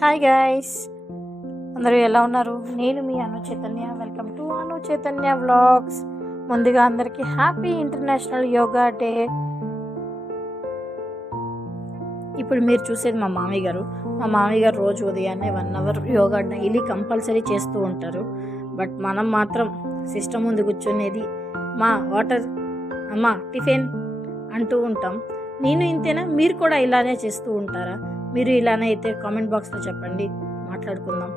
Hi guys, అందరూ ఎలా ఉన్నారు? నేను మీ Anu Chaitanya. Welcome to Anu Chaitanya vlogs. ముందుగా అందరికీ హ్యాపీ ఇంటర్నేషనల్ యోగా డే. ఇప్పుడు మీరు చూసేది మా మామయ్య గారు రోజు ఉదయాన్నే 1 అవర్ యోగా డైలీ కంపల్సరీ చేస్తూ ఉంటారు. బట్ మనం మాత్రం సిస్టమ్ ముందు కూర్చునేది మా వాటర్ అమ్మా టిఫిన్ అంటూ ఉంటాం. నేను ఇంతేనా? మీరు కూడా ఇలానే చేస్తూ ఉంటారా? మీరు ఇలానే అయితే కామెంట్ బాక్స్లో చెప్పండి, మాట్లాడుకుందాం.